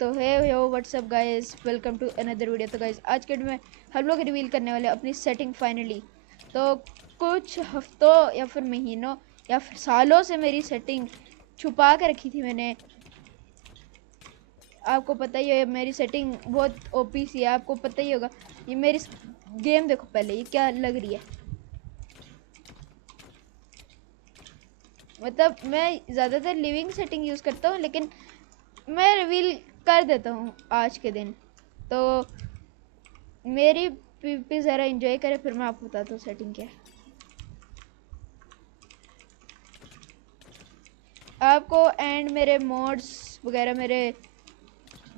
तो है yo what's up guys, welcome to another video. तो गाइस आज के वीडियो में हम लोग रिवील करने वाले अपनी सेटिंग फाइनली। तो कुछ हफ्तों या फिर महीनों या फिर सालों से मेरी सेटिंग छुपा के रखी थी मैंने। आपको पता ही है मेरी सेटिंग बहुत ओपी सी है, आपको पता ही होगा। ये मेरी गेम देखो पहले, ये क्या लग रही है। मतलब मैं ज़्यादातर लिविंग सेटिंग यूज़ करता हूँ, लेकिन मैं रिवील कर देता हूँ आज के दिन। तो मेरी पीपी ज़रा एंजॉय करें, फिर मैं आपको बताता हूँ सेटिंग क्या है। आपको एंड मेरे मोड्स वगैरह मेरे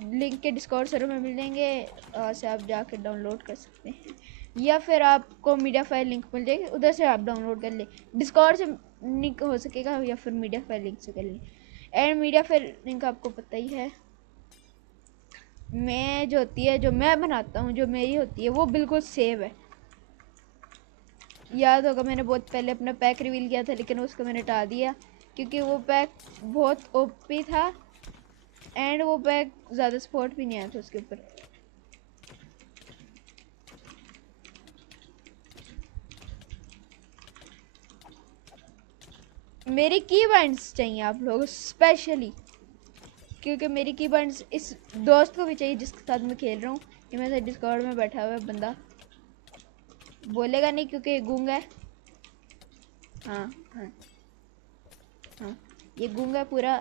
लिंक के डिस्कॉर्ड सर्वर में मिलेंगे, वहाँ से आप जाकर डाउनलोड कर सकते हैं, या फिर आपको मीडिया फाइल लिंक मिल जाएगी, उधर से आप डाउनलोड कर लें। डिस्कॉर्ड से लिंक हो सकेगा या फिर मीडिया फाइल लिंक से कर लें। एंड मीडिया फाइल लिंक आपको पता ही है, मैं जो होती है, जो मैं बनाता हूँ, जो मेरी होती है, वो बिल्कुल सेव है। याद होगा मैंने बहुत पहले अपना पैक रिवील किया था, लेकिन उसको मैंने हटा दिया क्योंकि वो पैक बहुत ओपी था एंड वो पैक ज़्यादा सपोर्ट भी नहीं आया था उसके ऊपर। मेरी की बाइंड्स चाहिए आप लोग स्पेशली, क्योंकि मेरी की बाइंड्स इस दोस्त को भी चाहिए जिसके साथ मैं खेल रहा हूँ। ये मेरे डिस्कॉर्ड में बैठा हुआ है बंदा, बोलेगा नहीं क्योंकि गूंगा है। हाँ हाँ हाँ, ये गूंगा पूरा,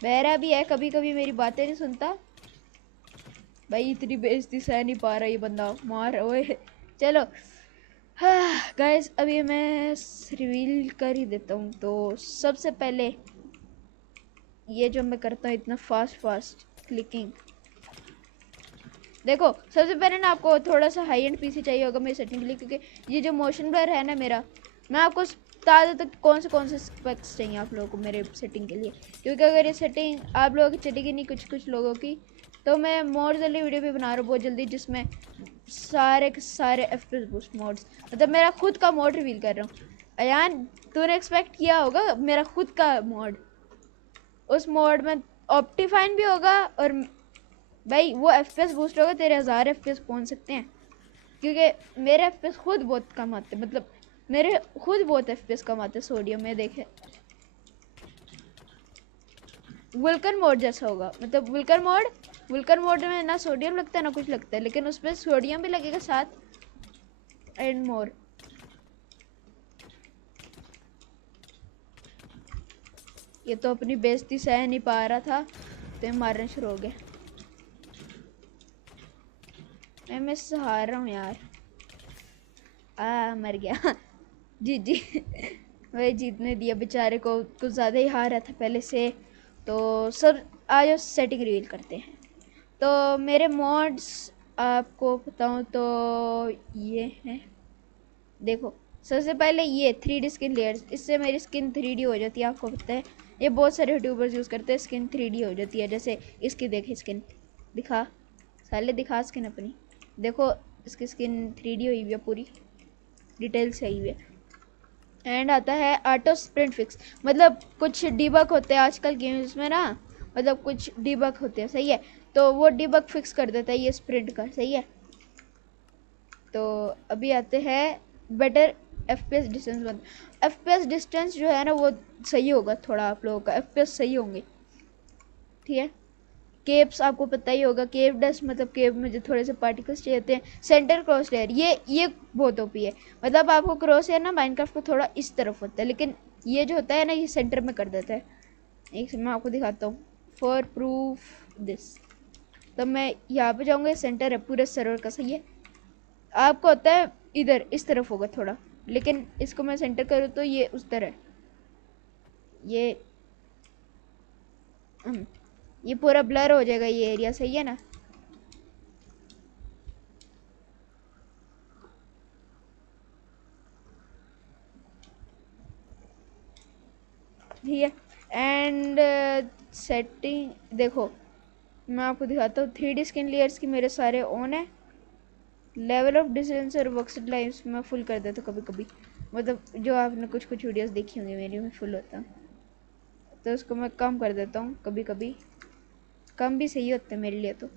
बहरा भी है, कभी कभी मेरी बातें नहीं सुनता। भाई इतनी बेइज्जती सह नहीं पा रहा ये बंदा, मार ओए। चलो हाँ गाइस, अभी मैं रिवील कर ही देता हूँ। तो सबसे पहले ये जो मैं करता हूँ इतना फास्ट क्लिकिंग, देखो सबसे पहले ना आपको थोड़ा सा हाई एंड पीसी चाहिए होगा मेरी सेटिंग के लिए, क्योंकि ये जो मोशन ब्लर है ना मेरा, मैं आपको बता देता हूँ कौन से स्पेक्स चाहिए आप लोगों को मेरे सेटिंग के लिए। क्योंकि अगर ये सेटिंग आप लोगों की चलेगी नहीं, कुछ लोगों की, तो मैं मोड जल्दी वीडियो भी बना रहा हूँ बहुत जल्दी, जिसमें सारे के सारे एफपीएस बूस्ट मोड्स, मतलब मेरा खुद का मोड रिवील कर रहा हूँ। अयान, तूने एक्सपेक्ट किया होगा मेरा खुद का मोड, उस मोड में ऑप्टिफाइन भी होगा, और भाई वो एफपीएस बूस्ट होगा, तेरे 1000 एफपीएस पहुंच सकते हैं। क्योंकि मेरे एफपीएस खुद बहुत कम आते, मतलब मेरे खुद बहुत एफपीएस कम आते सोडियम में। देखे वुल्कन मोड जैसा होगा, मतलब वुल्कन मोड में ना सोडियम लगता है ना कुछ लगता है, लेकिन उसमें सोडियम भी लगेगा साथ एंड मोर। ये तो अपनी बेइज्जती सह नहीं पा रहा था तो मारना शुरू हो गया। मैं हार रहा हूँ यार, मर गया। जी जी वही जीतने दिया बेचारे को, कुछ ज़्यादा ही हार रहा था पहले से। तो सर आज सेटिंग रिवील करते हैं। तो मेरे मॉड्स आपको बताऊँ तो ये हैं, देखो सबसे पहले ये 3D स्किन लेयर्स, इससे मेरी स्किन 3D हो जाती है। आपको पता है ये बहुत सारे यूट्यूबर्स यूज़ करते हैं, स्किन 3D हो जाती है। जैसे इसकी देखे स्किन, दिखा साले दिखा स्किन अपनी, देखो इसकी स्किन 3D हुई हुई है, पूरी डिटेल से हुई है। एंड आता है ऑटो स्प्रिंट फिक्स, मतलब कुछ डिबग होते हैं आजकल गेम्स में ना, मतलब कुछ डिबग होते हैं, सही है, तो वो डिबग फिक्स कर देता है ये स्प्रिंट का, सही है। तो अभी आते हैं better FPS distance. FPS distance जो है ना वो सही होगा थोड़ा, आप लोगों का एफपीएस सही होंगे, ठीक है। केव्स आपको पता ही होगा, केव डस्ट मतलब केव में जो थोड़े से पार्टिकल्स चाहिए होते हैं। सेंटर क्रॉस लेयर, ये बहुत ओपी है, मतलब आपको क्रॉस लेयर ना माइनक्राफ्ट को थोड़ा इस तरफ होता है, लेकिन ये जो होता है ना ये सेंटर में कर देता है। एक मैं आपको दिखाता हूँ फॉर प्रूफ दिस। तब मैं यहाँ पे जाऊँगा, सेंटर है पूरे सर्वर का, सही है। आपको होता है इधर इस तरफ होगा थोड़ा, लेकिन इसको मैं सेंटर करूँ तो ये उस तरह, ये ये पूरा ब्लर हो जाएगा ये एरिया, सही है ना। ठीक है। एंड सेटिंग देखो, मैं आपको दिखाता हूँ 3D स्किन लेयर्स की मेरे सारे ऑन है। लेवल ऑफ डिस्टेंस और वर्कसेट लाइन्स मैं फुल कर देता हूँ कभी कभी, मतलब जो आपने कुछ वीडियोस देखी होंगी मेरी में फुल होता, तो उसको मैं कम कर देता हूँ कभी कभी। कम भी सही होते हैं मेरे लिए तो।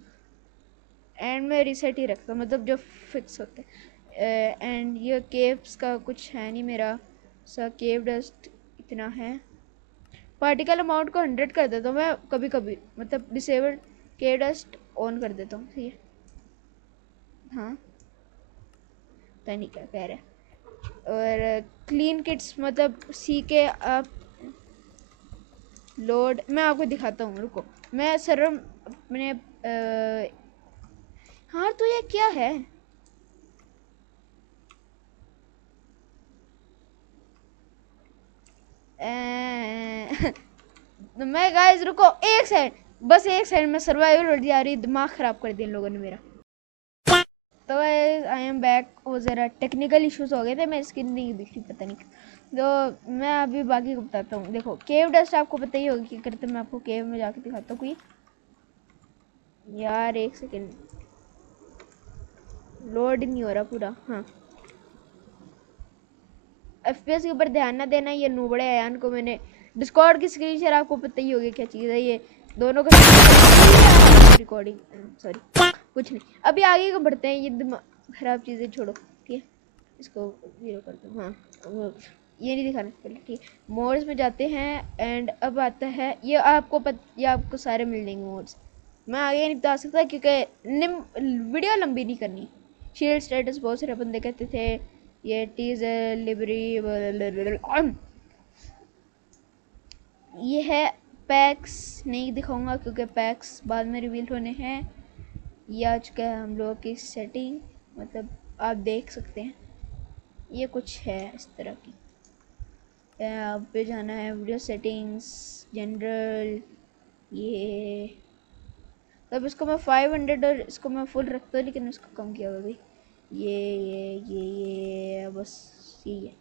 एंड मैं रिसेट ही रखता हूँ, मतलब जो फिक्स होते हैं। एंड ये केव्स का कुछ है नहीं मेरा सा, केव डस्ट इतना है। पार्टिकल अमाउंट को 100 कर देता हूँ मैं कभी कभी, मतलब डिसेबल केव डस्ट ऑन कर देता हूँ, ठीक है। हाँ पता नहीं क्या कह रहे हैं। और क्लीन किट्स मतलब सी के आप लोड, मैं आपको दिखाता हूँ, रुको मैं सर्वर अपने हाँ तो ये क्या है मैं गाइस रुको एक सेकंड, बस एक सेकंड में सर्वाइवल वर्ड जा रही, दिमाग खराब कर दिया इन लोगों ने मेरा। तो आई एम बैक, वो ज़रा टेक्निकल इश्यूज हो गए थे, मैं स्क्रीन नहीं दिख रही पता नहीं। तो मैं अभी बाकी को बताता हूँ। देखो केव डस्ट आपको पता ही होगी क्या करते, मैं आपको केव में जाके दिखाता हूँ। कोई यार एक सेकंड, लोड नहीं हो रहा पूरा। हाँ FPS के ऊपर ध्यान ना देना, ये नूबड़े आयान को मैंने डिस्कॉर्ड की स्क्रीन शेयर, आपको पता ही होगी क्या चीज़ है ये दोनों का रिकॉर्डिंग, सॉरी कुछ नहीं। अभी आगे को बढ़ते हैं, ये दिमाग खराब चीज़ें छोड़ो, ठीक है। इसको 0 कर दो। हाँ ये नहीं दिखाना पहले, ठीक है। मोड्स में जाते हैं एंड अब आता है ये आपको सारे मिल जाएंगे मोड्स। मैं आगे नहीं बता सकता क्योंकि वीडियो लंबी नहीं करनी। शील्ड स्टेटस बहुत सारे बंदे कहते थे ये टीजर लिबरी, ये है पैक्स नहीं दिखाऊंगा क्योंकि पैक्स बाद में रिवील होने हैं। ये आ चुका है हम लोगों की सेटिंग, मतलब आप देख सकते हैं ये कुछ है इस तरह की। आप पे जाना है वीडियो सेटिंग्स जनरल, ये तब इसको मैं 500 और इसको मैं फुल रखता हूँ, लेकिन इसको कम किया हुआ भाई। ये बस यही है।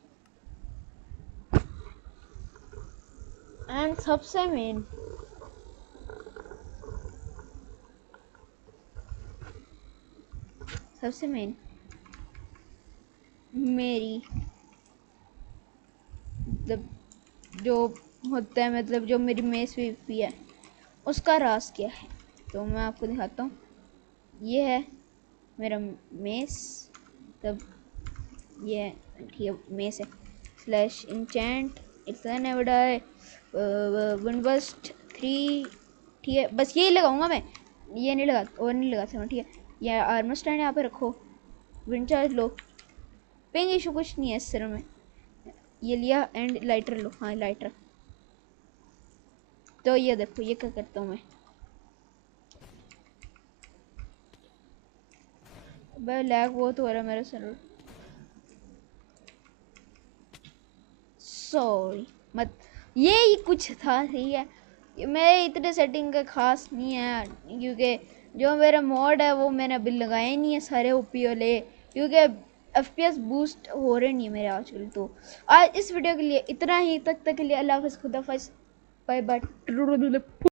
एंड सबसे मेन मेरी मतलब जो होता है, मतलब जो मेरी मेस वीपी है उसका राज क्या है, तो मैं आपको दिखाता हूँ। ये है मेरा मेस, तब ये ठीक है मेस है slash enchant it's never die windburst 3, ठीक है। बस यही लगाऊंगा मैं, ये नहीं लगा और नहीं लगाता मैं, ठीक है। ये आर्मर स्टैंड यहाँ पे रखो, विंड चार्ज लो, पिंग इशू कुछ नहीं है इस तरह में। ये लिया एंड लाइटर लो, हाँ लाइटर। तो ये देखो ये क्या करता हूँ मैं, भाई लैग बहुत हो रहा है मेरा सर्वर, सॉरी मत। ये कुछ था सही है, मेरे इतने सेटिंग का खास नहीं है क्योंकि जो मेरा मॉड है वो मैंने अभी लगाए नहीं है सारे ओपी वाले, क्योंकि FPS बूस्ट हो रहे नहीं है मेरे आजकल। तो आज इस वीडियो के लिए इतना ही, तक के लिए अल्लाह हाफ़िज़, खुदा हाफ़िज़, बाय बाय।